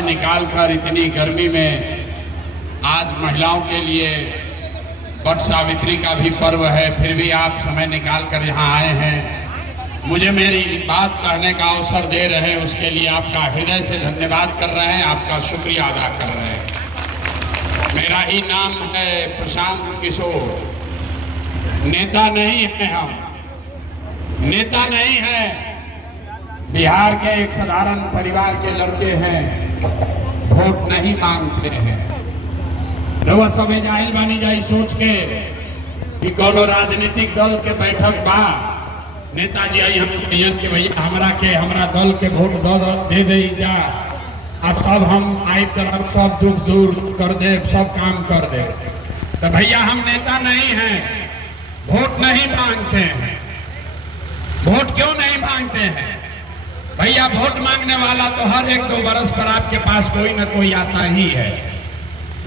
समय निकालकर इतनी गर्मी में आज महिलाओं के लिए वट सावित्री का भी पर्व है, फिर भी आप समय निकालकर यहाँ आए हैं, मुझे मेरी बात कहने का अवसर दे रहे हैं, उसके लिए आपका हृदय से धन्यवाद कर रहे हैं, आपका शुक्रिया अदा कर रहे हैं। मेरा ही नाम है प्रशांत किशोर। नेता नहीं है, हम नेता नहीं है, बिहार के एक साधारण परिवार के लड़के हैं, वोट नहीं मांगते हैं। रउआ सब जाहिल बानी जाई सोच के कि कोनो राजनीतिक दल के बैठक बा, नेताजी आई हम के भैया हमरा दल के वोट दे दे जा, आ सब हम आई तरफ सब दुख दूर कर दे, सब काम कर दे। तो भैया हम नेता नहीं हैं, वोट नहीं मांगते हैं। वोट क्यों नहीं मांगते हैं भैया? वोट मांगने वाला तो हर 1-2 बरस पर आपके पास कोई ना कोई आता ही है।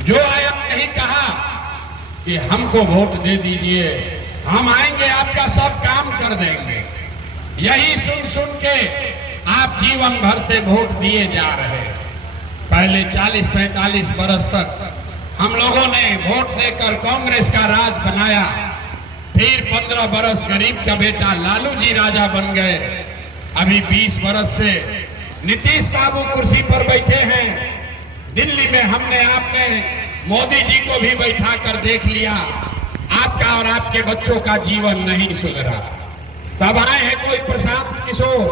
जो आया यही कहा कि हमको वोट दे दीजिए, हम आएंगे आपका सब काम कर देंगे। यही सुन सुन के आप जीवन भर से वोट दिए जा रहे। पहले 40-45 बरस तक हम लोगों ने वोट देकर कांग्रेस का राज बनाया, फिर 15 बरस गरीब का बेटा लालू जी राजा बन गए। अभी 20 बरस से नीतीश बाबू कुर्सी पर बैठे हैं। दिल्ली में हमने आपने मोदी जी को भी बैठा कर देख लिया, आपका और आपके बच्चों का जीवन नहीं सुधरा। तब आए हैं कोई प्रशांत किशोर,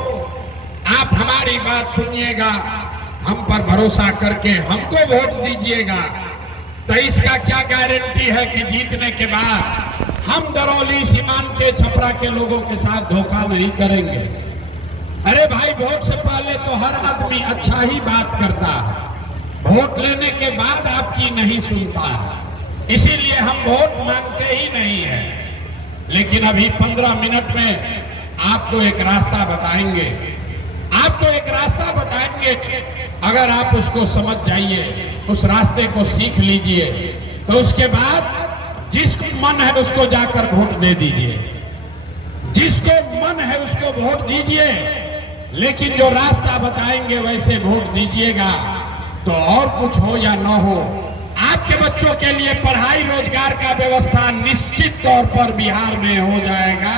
आप हमारी बात सुनिएगा, हम पर भरोसा करके हमको वोट दीजिएगा। तो इसका क्या गारंटी है कि जीतने के बाद हम दरौली सीमांत के छपरा के लोगों के साथ धोखा नहीं करेंगे? अरे भाई, वोट से पहले तो हर आदमी अच्छा ही बात करता है, वोट लेने के बाद आपकी नहीं सुनता है, इसीलिए हम वोट मांगते ही नहीं है। लेकिन अभी 15 मिनट में आपको एक रास्ता बताएंगे, अगर आप उसको समझ जाइए, उस रास्ते को सीख लीजिए, तो उसके बाद जिसको मन है उसको जाकर वोट दे दीजिए, जिसको मन है उसको वोट दीजिए। लेकिन जो रास्ता बताएंगे वैसे वोट दीजिएगा, तो और कुछ हो या न हो, आपके बच्चों के लिए पढ़ाई रोजगार का व्यवस्था निश्चित तौर पर बिहार में हो जाएगा।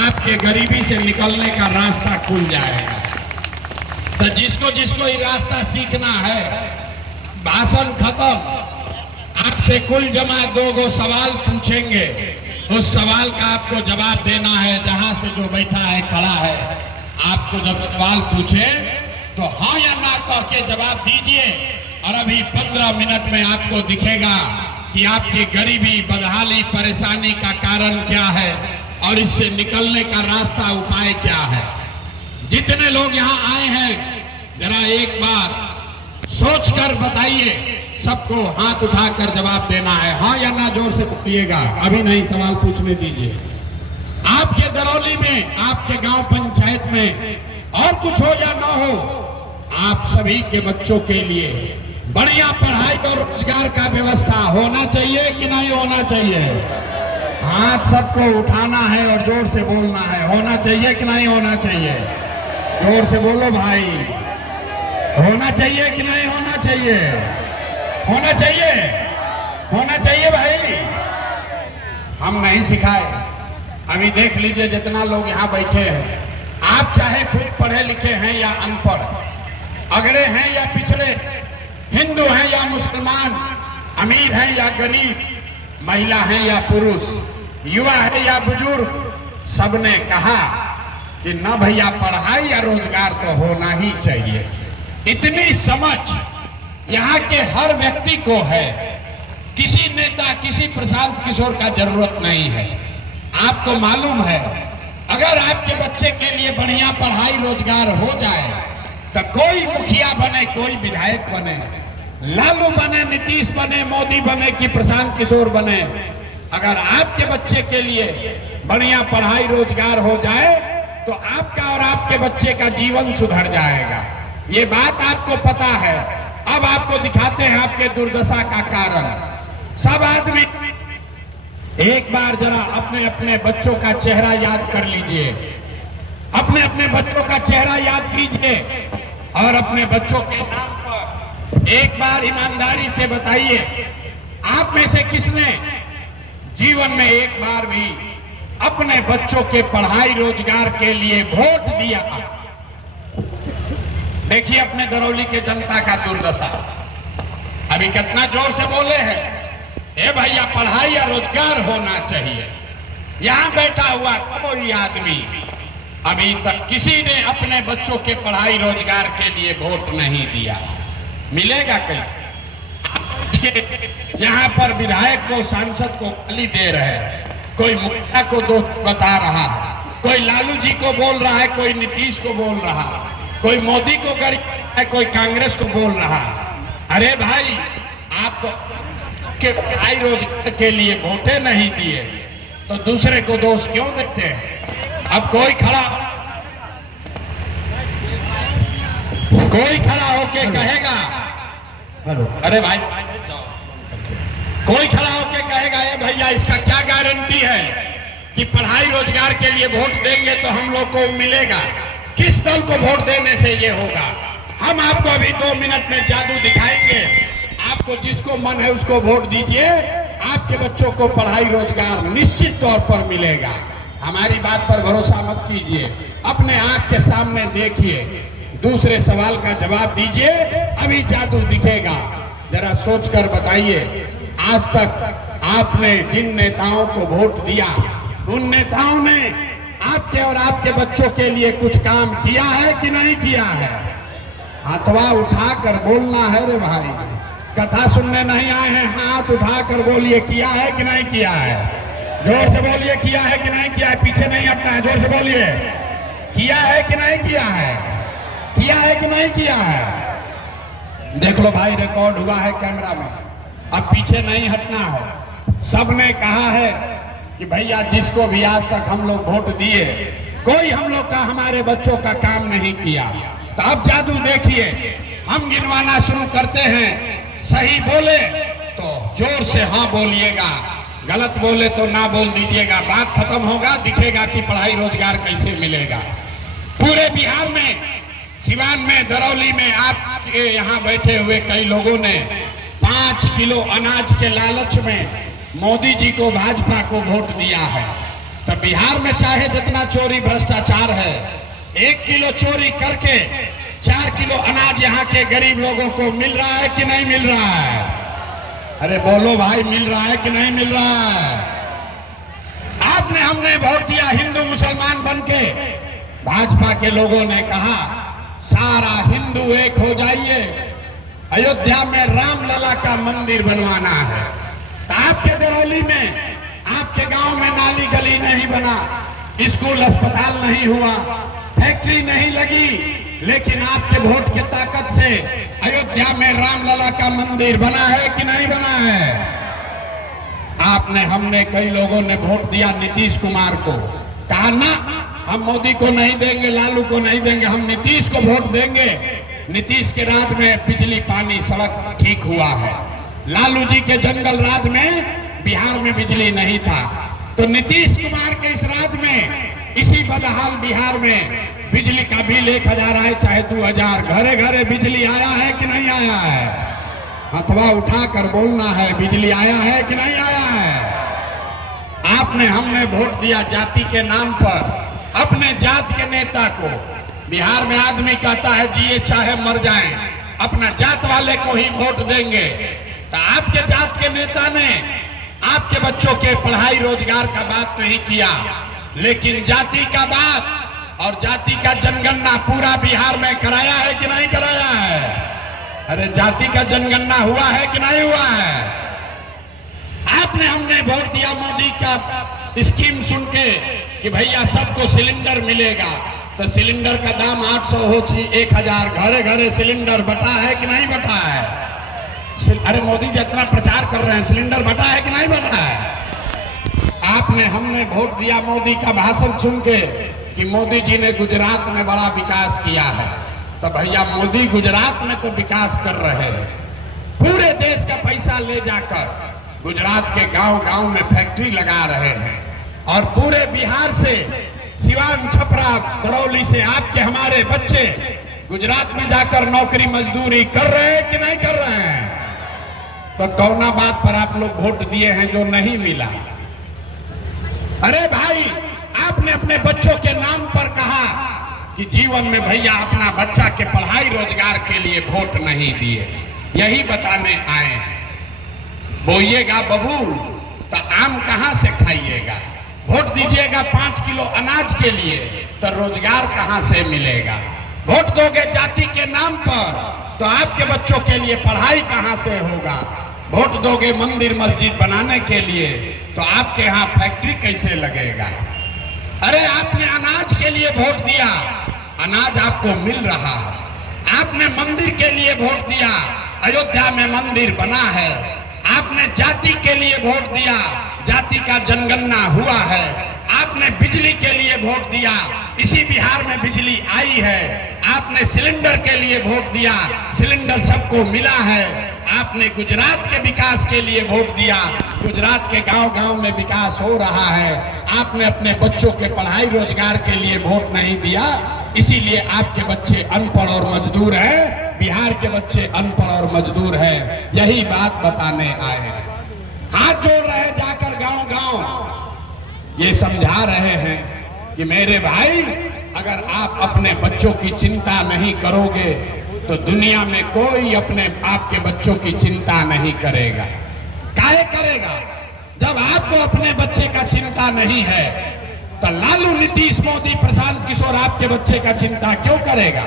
आपके गरीबी से निकलने का रास्ता खुल जाएगा। तो जिसको जिसको ये रास्ता सीखना है, भाषण खत्म, आपसे कुल जमा 2 सवाल पूछेंगे, उस सवाल का आपको जवाब देना है। जहां से जो बैठा है, खड़ा है, आपको जब सवाल पूछे तो हाँ या ना कह के जवाब दीजिए। और अभी 15 मिनट में आपको दिखेगा कि आपकी गरीबी, बदहाली, परेशानी का कारण क्या है और इससे निकलने का रास्ता, उपाय क्या है। जितने लोग यहाँ आए हैं, जरा एक बार सोचकर बताइए, सबको हाथ उठाकर जवाब देना है, हाँ या ना जोर से बोलिएगा, अभी नहीं सवाल पूछने दीजिए। आपके दरौली में, आपके गांव पंचायत में और कुछ हो या ना हो, आप सभी के बच्चों के लिए बढ़िया पढ़ाई और रोजगार का व्यवस्था होना चाहिए कि नहीं होना चाहिए? हाथ सबको उठाना है और जोर से बोलना है, होना चाहिए कि नहीं होना चाहिए? जोर से बोलो भाई, होना चाहिए कि नहीं होना चाहिए? होना चाहिए, होना चाहिए भाई। हम नहीं सिखाए। अभी देख लीजिए जितना लोग यहाँ बैठे हैं, आप चाहे खुद पढ़े लिखे हैं या अनपढ़, अगड़े हैं या पिछड़े, हिंदू हैं या मुसलमान, अमीर हैं या गरीब, महिला हैं या पुरुष, युवा है या बुजुर्ग, सबने कहा कि न भैया पढ़ाई या रोजगार तो होना ही चाहिए। इतनी समझ यहाँ के हर व्यक्ति को है। किसी नेता, किसी प्रशांत किशोर का जरूरत नहीं है। आपको मालूम है, अगर आपके बच्चे के लिए बढ़िया पढ़ाई रोजगार हो जाए तो कोई मुखिया बने, कोई विधायक बने, लालू बने, नीतीश बने, मोदी बने कि प्रशांत किशोर बने, अगर आपके बच्चे के लिए बढ़िया पढ़ाई रोजगार हो जाए तो आपका और आपके बच्चे का जीवन सुधर जाएगा। ये बात आपको पता है। अब आपको दिखाते हैं आपके दुर्दशा का कारण। सब आदमी एक बार जरा अपने अपने बच्चों का चेहरा याद कर लीजिए, अपने अपने बच्चों का चेहरा याद कीजिए और अपने बच्चों के नाम पर एक बार ईमानदारी से बताइए, आप में से किसने जीवन में एक बार भी अपने बच्चों के पढ़ाई रोजगार के लिए वोट दिया? देखिए अपने दरौली के जनता का दुर्दशा। अभी कितना जोर से बोले हैं, ए भैया पढ़ाई या रोजगार होना चाहिए। यहां बैठा हुआ कोई आदमी अभी तक किसी ने अपने बच्चों के पढ़ाई रोजगार के लिए वोट नहीं दिया। मिलेगा कैसे? यहाँ पर विधायक को, सांसद को गाली दे रहे हैं, कोई मुखिया को दोस्त बता रहा है, कोई लालू जी को बोल रहा है, कोई नीतीश को बोल रहा है, कोई मोदी को गरीब है, कोई कांग्रेस को बोल रहा है। अरे भाई आप के पढ़ाई रोजगार के लिए वोटे नहीं दिए तो दूसरे को दोष क्यों देते हैं? अब कोई खड़ा होके कहेगा, अरे भाई कोई खड़ा होके कहेगा, ये भैया इसका क्या गारंटी है कि पढ़ाई रोजगार के लिए वोट देंगे तो हम लोग को मिलेगा? किस दल को वोट देने से ये होगा? हम आपको अभी 2 मिनट में जादू दिखाएंगे। आपको जिसको मन है उसको वोट दीजिए, आपके बच्चों को पढ़ाई रोजगार निश्चित तौर पर मिलेगा। हमारी बात पर भरोसा मत कीजिए, अपने आंख के सामने देखिए, दूसरे सवाल का जवाब दीजिए, अभी जादू दिखेगा। जरा सोचकर बताइए, आज तक आपने जिन नेताओं को वोट दिया उन नेताओं ने आपके और आपके बच्चों के लिए कुछ काम किया है कि नहीं किया है? हाथवा उठाकर बोलना है रे भाई, कथा सुनने नहीं आए हैं। हाथ उठाकर बोलिए, किया है कि नहीं किया है? जोर से बोलिए, किया है कि नहीं किया है? पीछे नहीं हटना है, जोर से बोलिए, किया है कि नहीं किया है? किया है कि नहीं किया है? देख लो भाई, रिकॉर्ड हुआ है कैमरा में, अब पीछे नहीं हटना है। सबने कहा है कि भैया जिसको भी आज तक हम लोग वोट दिए, कोई हम लोग का, हमारे बच्चों का काम नहीं किया। तो अब जादू देखिए, हम गिनवाना शुरू करते हैं। सही बोले तो जोर से हाँ बोलिएगा, गलत बोले तो ना बोल दीजिएगा। बात खत्म होगा, दिखेगा कि पढ़ाई रोजगार कैसे मिलेगा। पूरे बिहार में, सिवान में, दरौली में, आपके यहाँ बैठे हुए कई लोगों ने 5 किलो अनाज के लालच में मोदी जी को, भाजपा को वोट दिया है। तो बिहार में चाहे जितना चोरी भ्रष्टाचार है, 1 किलो चोरी करके 4 किलो अनाज यहाँ के गरीब लोगों को मिल रहा है कि नहीं मिल रहा है? अरे बोलो भाई, मिल रहा है कि नहीं मिल रहा है? आपने, हमने वोट दिया हिंदू मुसलमान बनके। भाजपा के लोगों ने कहा सारा हिंदू एक हो जाइए, अयोध्या में रामलला का मंदिर बनवाना है। तो आपके दरौली में, आपके गांव में नाली गली नहीं बना, स्कूल अस्पताल नहीं हुआ, फैक्ट्री नहीं लगी, लेकिन आपके वोट की ताकत से अयोध्या में रामलला का मंदिर बना है कि नहीं बना है? आपने, हमने, कई लोगों ने वोट दिया नीतीश कुमार को, कहा ना हम मोदी को नहीं देंगे, लालू को नहीं देंगे, हम नीतीश को वोट देंगे। नीतीश के राज में बिजली, पानी, सड़क ठीक हुआ है। लालू जी के जंगल राज में बिहार में बिजली नहीं था। तो नीतीश कुमार के इस राज में, इसी बदहाल बिहार में बिजली का बिल 1000 आए चाहे 2000, घरे घरे बिजली आया है कि नहीं आया है? हथवा उठाकर बोलना है, बिजली आया है कि नहीं आया है? आपने, हमने वोट दिया जाति के नाम पर, अपने जात के नेता को। बिहार में आदमी कहता है जिए चाहे मर जाएं, अपना जात वाले को ही वोट देंगे। तो आपके जात के नेता ने आपके बच्चों के पढ़ाई रोजगार का बात नहीं किया, लेकिन जाति का बात और जाति का जनगणना पूरा बिहार में कराया है कि नहीं कराया है? अरे जाति का जनगणना हुआ है कि नहीं हुआ है? आपने, हमने वोट दिया मोदी का स्कीम सुन के कि भैया सबको सिलेंडर मिलेगा। तो सिलेंडर का दाम 800 हो, 1000, घरे घरे सिलेंडर बटा है कि नहीं बटा है? अरे मोदी जी इतना प्रचार कर रहे हैं, सिलेंडर बटा है कि नहीं बटा है? आपने, हमने वोट दिया मोदी का भाषण सुन के कि मोदी जी ने गुजरात में बड़ा विकास किया है। तो भैया मोदी गुजरात में तो विकास कर रहे हैं, पूरे देश का पैसा ले जाकर गुजरात के गांव गांव में फैक्ट्री लगा रहे हैं, और पूरे बिहार से, सिवान, छपरा, दरौली से आपके, हमारे बच्चे गुजरात में जाकर नौकरी मजदूरी कर रहे हैं कि नहीं कर रहे तो कौना बात पर आप लोग वोट दिए हैं जो नहीं मिला? अरे भाई, आपने अपने बच्चों के नाम पर कहा कि जीवन में भैया अपना बच्चा के पढ़ाई रोजगार के लिए वोट नहीं दिए, यही बताने आए हैं। बोइएगा बबूल तो आम कहां से खाइएगा? वोट दीजिएगा 5 किलो अनाज के लिए तो रोजगार कहां से मिलेगा? वोट दोगे जाति के नाम पर तो आपके बच्चों के लिए पढ़ाई कहां से होगा? वोट दोगे मंदिर मस्जिद बनाने के लिए तो आपके यहाँ फैक्ट्री कैसे लगेगा? अरे आपने अनाज के लिए वोट दिया, अनाज आपको मिल रहा है। आपने मंदिर के लिए वोट दिया, अयोध्या में मंदिर बना है। आपने जाति के लिए वोट दिया, जाति का जनगणना हुआ है। आपने बिजली के लिए वोट दिया, इसी बिहार में बिजली आई है। आपने सिलेंडर के लिए वोट दिया, सिलेंडर सबको मिला है। आपने गुजरात के विकास के लिए वोट दिया, गुजरात के गांव-गांव में विकास हो रहा है। आपने अपने बच्चों के पढ़ाई रोजगार के लिए वोट नहीं दिया, इसीलिए आपके बच्चे अनपढ़ और मजदूर हैं। बिहार के बच्चे अनपढ़ और मजदूर हैं, यही बात बताने आए हैं। हाथ जोड़ रहे जाकर गांव-गांव, ये समझा रहे हैं कि मेरे भाई, अगर आप अपने बच्चों की चिंता नहीं करोगे तो दुनिया में कोई अपने आपके बच्चों की चिंता नहीं करेगा। काहे करेगा? जब आपको अपने बच्चे का चिंता नहीं है तो लालू, नीतीश, मोदी, प्रशांत किशोर आपके बच्चे का चिंता क्यों करेगा?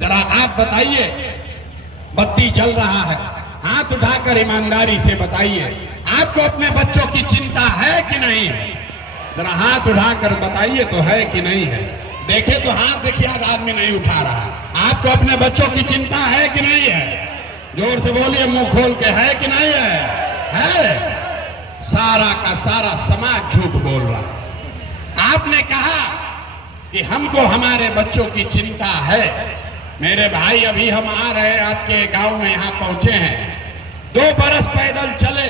जरा आप बताइए। बत्ती जल रहा है, हाथ उठाकर ईमानदारी से बताइए, आपको अपने बच्चों की चिंता है कि नहीं है? जरा हाथ उठाकर बताइए तो है कि नहीं है? देखे तो हाथ देखिए, आज आदमी नहीं उठा रहा। आपको अपने बच्चों की चिंता है कि नहीं है? जोर से बोलिए, मुंह खोल के, है कि नहीं है? है। सारा का सारा समाज झूठ बोल रहा है। आपने कहा कि हमको हमारे बच्चों की चिंता है। मेरे भाई, अभी हम आ रहे आपके गांव में, यहाँ पहुंचे हैं, 2 बरस पैदल चले,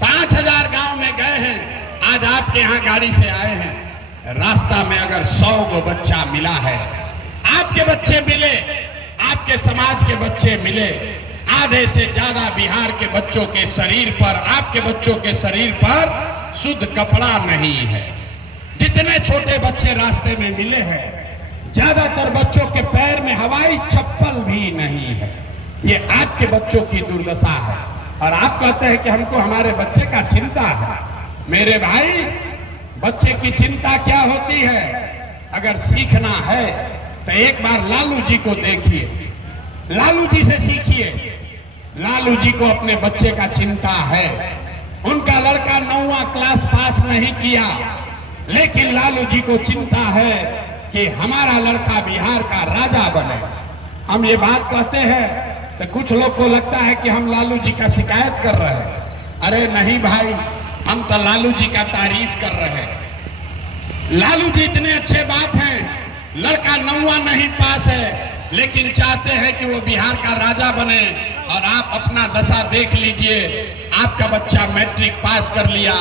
5000 गांव में गए हैं, आज आपके यहाँ गाड़ी से आए हैं। रास्ता में अगर 100 गो बच्चा मिला है, आपके बच्चे मिले, आपके समाज के बच्चे मिले, आधे से ज्यादा बिहार के बच्चों के शरीर पर, आपके बच्चों के शरीर पर शुद्ध कपड़ा नहीं है। जितने छोटे बच्चे रास्ते में मिले हैं, ज्यादातर बच्चों के पैर में हवाई चप्पल भी नहीं है। ये आपके बच्चों की दुर्दशा है और आप कहते हैं कि हमको हमारे बच्चे का चिंता है। मेरे भाई, बच्चे की चिंता क्या होती है? अगर सीखना है तो एक बार लालू जी को देखिए, लालू जी से सीखिए। लालू जी को अपने बच्चे का चिंता है। उनका लड़का 9वां क्लास पास नहीं किया, लेकिन लालू जी को चिंता है कि हमारा लड़का बिहार का राजा बने। हम ये बात कहते हैं तो कुछ लोग को लगता है कि हम लालू जी का शिकायत कर रहे हैं। अरे नहीं भाई, हम तो लालू जी का तारीफ कर रहे हैं। लालू जी इतने अच्छे बाप हैं, लड़का 9वां नहीं पास है, लेकिन चाहते हैं कि वो बिहार का राजा बने। और आप अपना दशा देख लीजिए, आपका बच्चा मैट्रिक पास कर लिया,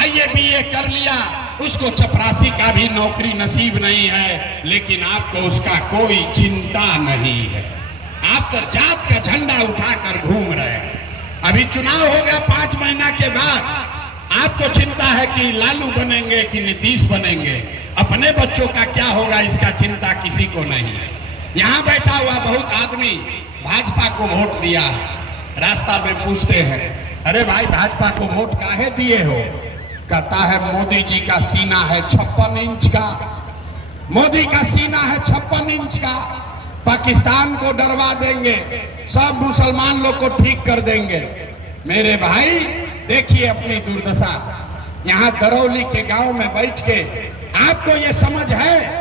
IAA BA कर लिया, उसको चपरासी का भी नौकरी नसीब नहीं है, लेकिन आपको उसका कोई चिंता नहीं है। आप तो जात का झंडा उठाकर घूम रहे हैं। अभी चुनाव होगा 5 महीना के बाद, आपको चिंता है कि लालू बनेंगे कि नीतीश बनेंगे, अपने बच्चों का क्या होगा इसका चिंता किसी को नहीं है। यहाँ बैठा हुआ बहुत आदमी भाजपा को वोट दिया है, रास्ता में पूछते हैं, अरे भाई भाजपा को वोट काहे दिए हो? कहता है मोदी जी का सीना है 56 इंच का, मोदी का सीना है 56 इंच का, पाकिस्तान को डरवा देंगे, सब मुसलमान लोग को ठीक कर देंगे। मेरे भाई देखिए अपनी दुर्दशा। यहाँ दरौली के गांव में बैठ के आपको ये समझ है,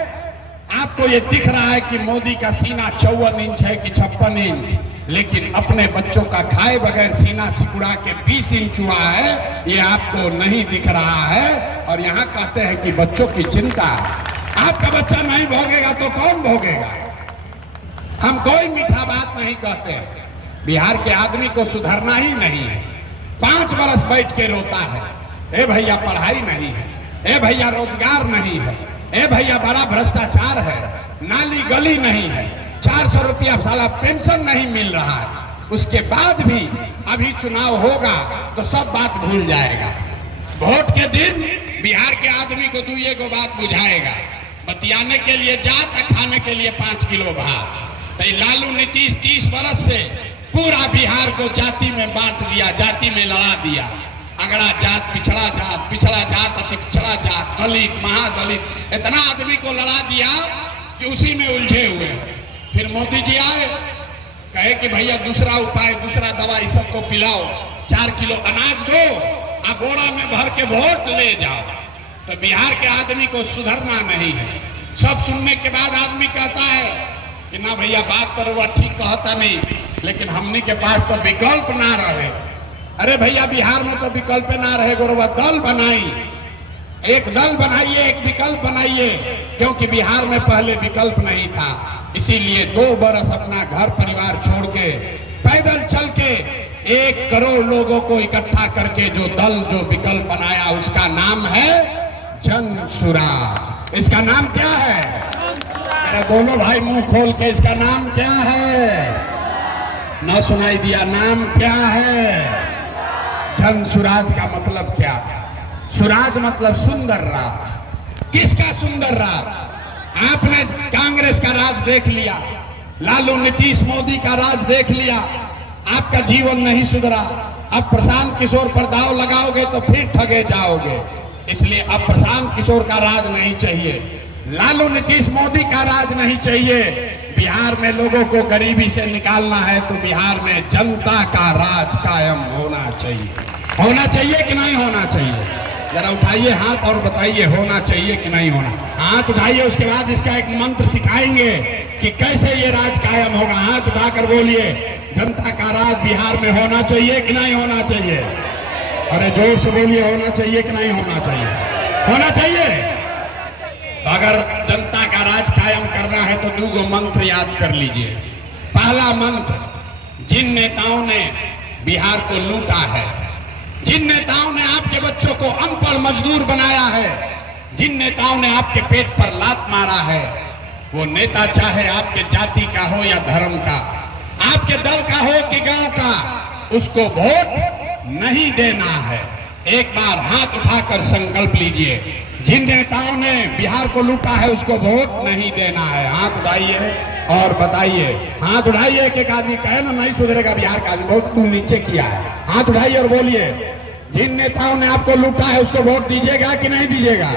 आपको ये दिख रहा है कि मोदी का सीना 54 इंच है कि 56 इंच, लेकिन अपने बच्चों का खाए बगैर सीना सिकुड़ा के 20 इंच हुआ है, ये आपको नहीं दिख रहा है। और यहाँ कहते हैं कि बच्चों की चिंता। आपका बच्चा नहीं भोगेगा तो कौन भोगेगा? हम कोई मीठा बात नहीं कहते हैं। बिहार के आदमी को सुधरना ही नहीं है। 5 बरस बैठ के रोता है, ए भैया पढ़ाई नहीं है, ए भैया रोजगार नहीं है, ए भैया बड़ा भ्रष्टाचार है, नाली गली नहीं है, 400 रुपया साला पेंशन नहीं मिल रहा है। उसके बाद भी अभी चुनाव होगा तो सब बात भूल जाएगा। वोट के दिन बिहार के आदमी को दुए को बात बुझाएगा, बतियाने के लिए जात, खाने के लिए 5 किलो भात। तो लालू नीतीश 30 बरस से पूरा बिहार को जाति में बांट दिया, जाति में लड़ा दिया। अगड़ा जात, पिछड़ा जात, अति पिछड़ा जात, दलित, महादलित, इतना आदमी को लड़ा दिया कि उसी में उलझे हुए। फिर मोदी जी आए, कहे कि भैया दूसरा उपाय, दूसरा दवाई सबको पिलाओ, 4 किलो अनाज दो, आप बोरा में भर के वोट ले जाओ। तो बिहार के आदमी को सुधरना नहीं है। सब सुनने के बाद आदमी कहता है कि ना भैया बात करो, वह ठीक कहता नहीं, लेकिन हमने के पास तो विकल्प ना रहे। अरे भैया बिहार में तो विकल्प ना रहे, गोरवा दल बनाई, एक दल बनाइए, एक विकल्प बनाइए, क्योंकि बिहार में पहले विकल्प नहीं था। इसीलिए 2 बरस अपना घर परिवार छोड़ के पैदल चल के 1 करोड़ लोगों को इकट्ठा करके जो दल, जो विकल्प बनाया, उसका नाम है जन सुराज। इसका नाम क्या है? मेरा दोनों भाई मुंह खोल के, इसका नाम क्या है? ना सुनाई दिया, नाम क्या है? जन सुराज का मतलब क्या है? सुराज मतलब सुंदर राज। किसका सुंदर राज? आपने कांग्रेस का राज देख लिया, लालू नीतीश मोदी का राज देख लिया, आपका जीवन नहीं सुधरा। अब प्रशांत किशोर पर दाव लगाओगे तो फिर ठगे जाओगे। इसलिए अब प्रशांत किशोर का राज नहीं चाहिए, लालू नीतीश मोदी का राज नहीं चाहिए। बिहार में लोगों को गरीबी से निकालना है तो बिहार में जनता का राज कायम होना चाहिए। होना चाहिए कि नहीं होना चाहिए? जरा उठाइए हाथ और बताइए, होना चाहिए कि नहीं होना? हाथ उठाइए, उसके बाद इसका एक मंत्र सिखाएंगे कि कैसे ये राज कायम होगा। हाथ उठाकर बोलिए, जनता का राज बिहार में होना चाहिए कि नहीं होना चाहिए? अरे जोर से बोलिए, होना चाहिए कि नहीं होना चाहिए? होना चाहिए। तो अगर जनता का राज कायम करना है तो 2 मंत्र याद कर लीजिए। पहला मंत्र, जिन नेताओं ने बिहार को लूटा है, जिन नेताओं ने आपके बच्चों को अनपढ़ मजदूर बनाया है, जिन नेताओं ने आपके पेट पर लात मारा है, वो नेता चाहे आपके जाति का हो या धर्म का, आपके दल का हो कि गांव का, उसको वोट नहीं देना है। एक बार हाथ उठाकर संकल्प लीजिए, जिन नेताओं ने बिहार को लूटा है उसको वोट नहीं देना है। हाथ उठाइए और बताइए, हाथ उठाइए। एक आदमी कहे ना नहीं सुधरेगा बिहार का आदमी, बहुत नीचे किया है। हाथ उठाइए और बोलिए, जिन नेताओं ने आपको लूटा है उसको वोट दीजिएगा कि नहीं दीजिएगा?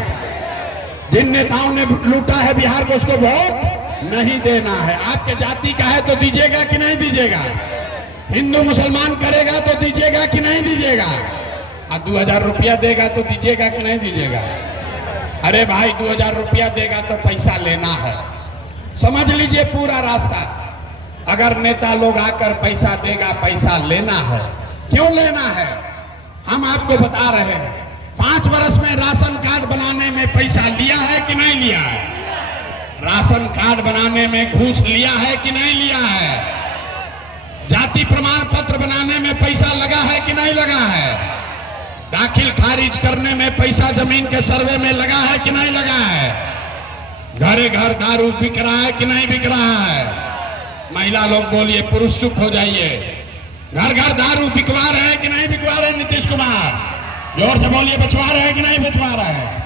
जिन नेताओं ने लूटा है बिहार को उसको वोट नहीं देना है। आपके जाति का है तो दीजिएगा कि नहीं दीजिएगा? हिंदू मुसलमान करेगा तो दीजिएगा कि नहीं दीजिएगा? 2000 रुपया देगा तो दीजिएगा कि नहीं दीजिएगा? अरे भाई 2000 रुपया देगा तो पैसा लेना है, समझ लीजिए पूरा रास्ता। अगर नेता लोग आकर पैसा देगा, पैसा लेना है। क्यों लेना है? हम आपको बता रहे हैं, 5 वर्ष में राशन कार्ड बनाने में पैसा लिया है कि नहीं लिया है? राशन कार्ड बनाने में घूस लिया है कि नहीं लिया है? जाति प्रमाण पत्र बनाने में पैसा लगा है कि नहीं लगा है? दाखिल खारिज करने में पैसा जमीन के सर्वे में लगा है कि नहीं लगा है? घरे घर दारू बिक रहा है कि नहीं बिक रहा है? महिला लोग बोलिए, पुरुष चुप हो जाइए। घर घर दारू बिकवा रहे हैं कि नहीं बिकवा रहे? नीतीश कुमार जोर से बोलिए, बचवा रहे हैं कि नहीं बचवा रहे हैं?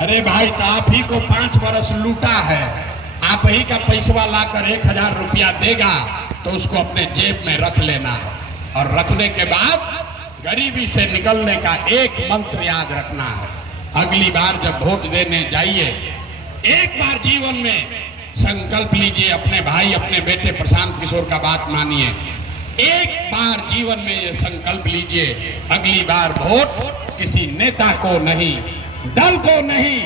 अरे भाई, तो आप ही को 5 वर्ष लूटा है, आप ही का पैसवा लाकर 1000 रुपया देगा तो उसको अपने जेब में रख लेना है। और रखने के बाद गरीबी से निकलने का एक मंत्र याद रखना है। अगली बार जब वोट देने जाइए, एक बार जीवन में संकल्प लीजिए, अपने भाई अपने बेटे प्रशांत किशोर का बात मानिए। एक बार जीवन में ये संकल्प लीजिए, अगली बार वोट किसी नेता को नहीं, दल को नहीं,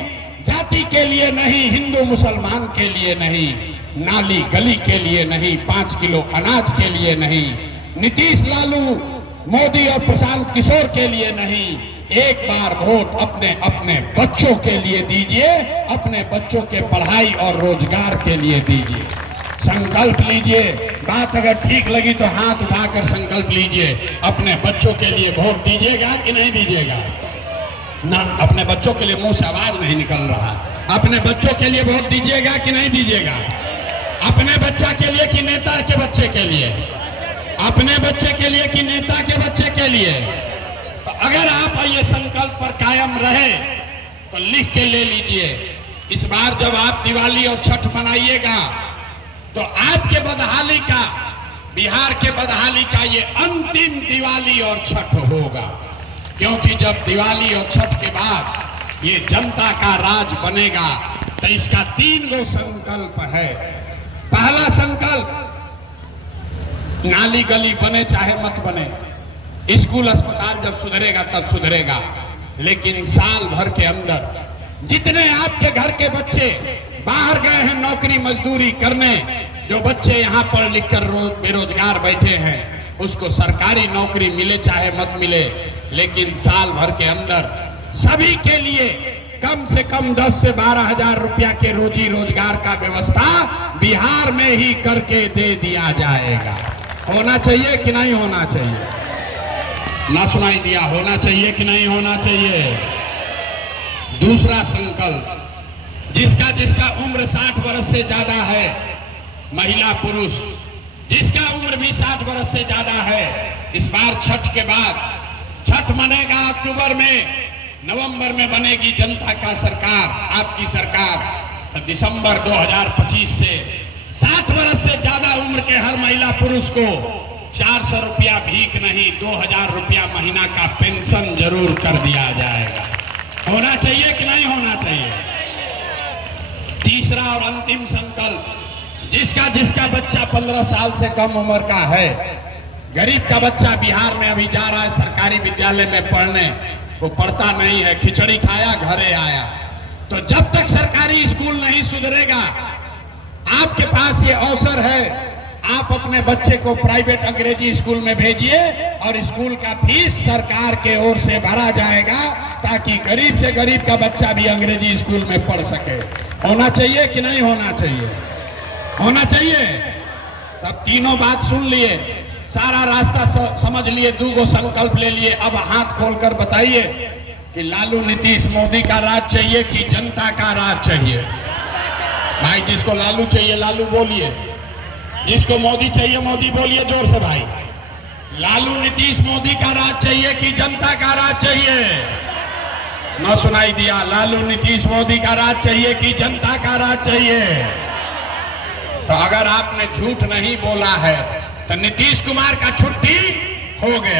जाति के लिए नहीं, हिंदू मुसलमान के लिए नहीं, नाली गली के लिए नहीं, 5 किलो अनाज के लिए नहीं, नीतीश लालू मोदी और प्रशांत किशोर के लिए नहीं, एक बार वोट अपने अपने बच्चों के लिए दीजिए, अपने बच्चों के पढ़ाई और रोजगार के लिए दीजिए। संकल्प लीजिए। बात अगर ठीक लगी तो हाथ उठाकर संकल्प लीजिए, अपने बच्चों के लिए वोट दीजिएगा कि नहीं दीजिएगा? ना, अपने बच्चों के लिए मुंह से आवाज नहीं निकल रहा। अपने बच्चों के लिए वोट दीजिएगा कि नहीं दीजिएगा? अपने बच्चा के लिए कि नेता के बच्चे के लिए? अपने बच्चे के लिए कि नेता के बच्चे के लिए? तो अगर आप ये संकल्प पर कायम रहे तो लिख के ले लीजिए, इस बार जब आप दिवाली और छठ मनाइएगा तो आपके बदहाली का, बिहार के बदहाली का ये अंतिम दिवाली और छठ होगा। क्योंकि जब दिवाली और छठ के बाद ये जनता का राज बनेगा तो इसका 3 गो संकल्प है। पहला संकल्प, नाली गली बने चाहे मत बने, स्कूल अस्पताल जब सुधरेगा तब सुधरेगा, लेकिन साल भर के अंदर जितने आपके घर के बच्चे बाहर गए हैं नौकरी मजदूरी करने, जो बच्चे यहाँ पढ़ लिख कर बेरोजगार बैठे हैं, उसको सरकारी नौकरी मिले चाहे मत मिले, लेकिन साल भर के अंदर सभी के लिए कम से कम 10 से 12 हजार रुपया के रोजी रोजगार का व्यवस्था बिहार में ही करके दे दिया जाएगा। होना चाहिए कि नहीं होना चाहिए? ना सुनाई दिया? होना चाहिए कि नहीं होना चाहिए? दूसरा संकल्प, जिसका जिसका उम्र 60 वर्ष से ज्यादा है, महिला पुरुष जिसका उम्र भी 60 वर्ष से ज्यादा है, इस बार छठ के बाद, छठ मनेगा अक्टूबर में, नवंबर में बनेगी जनता का सरकार, आपकी सरकार, तो दिसंबर 2025 से 60 वर्ष से ज्यादा उम्र के हर महिला पुरुष को 400 रुपया भीख नहीं, 2000 रुपया महीना का पेंशन जरूर कर दिया जाएगा। होना चाहिए कि नहीं होना चाहिए? तीसरा और अंतिम संकल्प, जिसका जिसका बच्चा 15 साल से कम उम्र का है, गरीब का बच्चा बिहार में अभी जा रहा है सरकारी विद्यालय में पढ़ने, वो पढ़ता नहीं है, खिचड़ी खाया घरे आया, तो जब तक सरकारी स्कूल नहीं सुधरेगा, आपके पास ये अवसर है, आप अपने बच्चे को प्राइवेट अंग्रेजी स्कूल में भेजिए और स्कूल का फीस सरकार के ओर से भरा जाएगा, ताकि गरीब से गरीब का बच्चा भी अंग्रेजी स्कूल में पढ़ सके। होना चाहिए कि नहीं होना चाहिए? होना चाहिए। तब तीनों बात सुन लिए, सारा रास्ता समझ लिए, 2 गो संकल्प ले लिए। अब हाथ खोलकर बताइए कि लालू नीतीश मोदी का राज चाहिए कि जनता का राज चाहिए? भाई, जिसको लालू चाहिए लालू बोलिए, जिसको मोदी चाहिए मोदी बोलिए जोर से भाई। लालू नीतीश मोदी का राज चाहिए कि जनता का राज चाहिए? ना सुनाई दिया? लालू नीतीश मोदी का राज चाहिए कि जनता का राज चाहिए? तो अगर आपने झूठ नहीं बोला है तो नीतीश कुमार का छुट्टी हो गया।